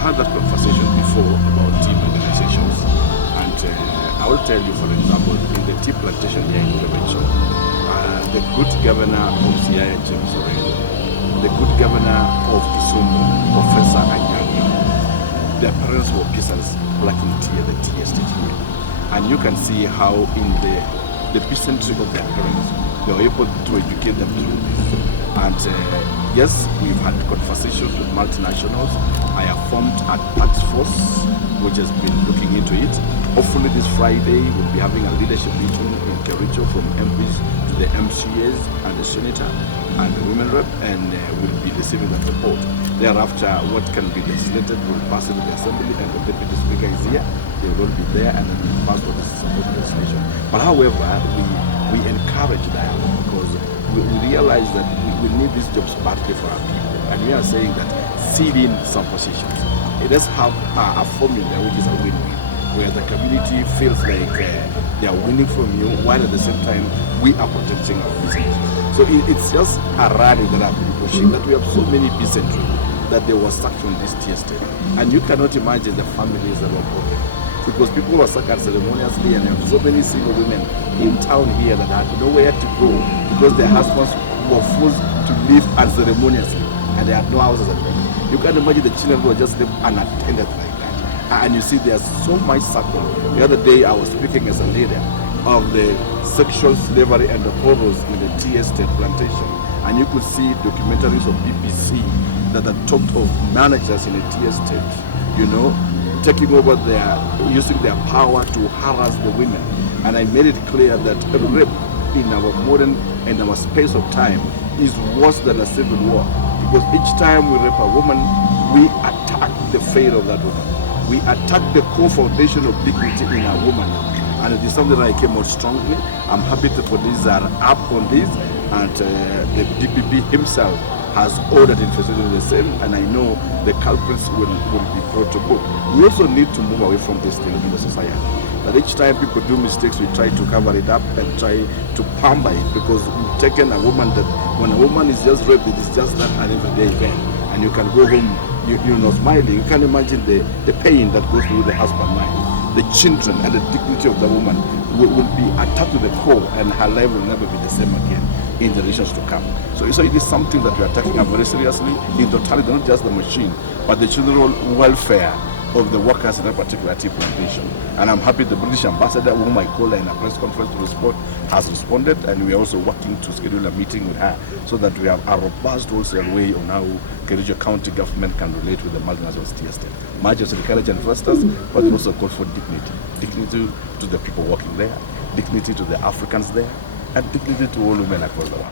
had that conversation before about tea mechanizations, and I will tell you, for example, in the tea plantation here in Kericho, the good governor of CITAM Kericho, the good governor of Kisumu, Professor Anyagi, their parents were peasants plucking tea at the tea estate here. And you can see how in the peasantry of their parents, they were able to educate them through this. And yes, we've had conversations with multinationals. I have formed a task force which has been looking into it. Hopefully this Friday we'll be having a leadership meeting in Kericho from MPs to the MCAs and the senator and the women rep, and we'll be receiving that report. Thereafter, what can be legislated will pass it to the assembly, and the deputy speaker is here. They will be there, and then we'll pass what is supposed legislation. But however, we encourage dialogue because we realize that we need these jobs badly for our people, and we are saying that seed in some positions. It does have a formula which is a win-win, where the community feels like they are winning from you, while at the same time we are protecting our business. So it's just a rally that I've been pushing, that we have so many peasantry that they were stuck from this tea estate, and you cannot imagine the families that were broken, because people were stuck ceremoniously, and there are so many single women in town here that had nowhere to go because their husbands were forced to live unceremoniously, and they had no houses at home. You can imagine the children who were just left unattended like that. And you see there's so much circle. The other day I was speaking as a leader of the sexual slavery and the horrors in the tea estate plantation, and you could see documentaries of BBC that had talked of managers in the tea estate, you know, taking over using their power to harass the women. And I made it clear that rape in our modern and our space of time is worse than a civil war, because each time we rape a woman, we attack the fate of that woman. We attack the core foundation of dignity in a woman, and it is something that I came out strongly. I'm happy the police are up on this, and the DPP himself has ordered investigating the same, and I know the culprits will be brought to book. We also need to move away from this thing in the society, that each time people do mistakes, we try to cover it up and try to pamper it, because we've taken a woman that when a woman is just raped, it is just not an everyday event, and you can go home, you're not smiling. You can imagine the pain that goes through the husband mind. The children and the dignity of the woman will be attacked to the core, and her life will never be the same again in generations to come. So it is something that we are taking up very seriously in totality, not just the machine, but the general welfare of the workers in a particular tea plantation. And I'm happy the British ambassador, whom I called in a press conference to respond, has responded, and we are also working to schedule a meeting with her so that we have a robust wholesale way on how Kericho County government can relate with the multinational tea estate. Much as encourage investors, but also call for dignity. Dignity to the people working there, dignity to the Africans there, and dignity to all women across the world.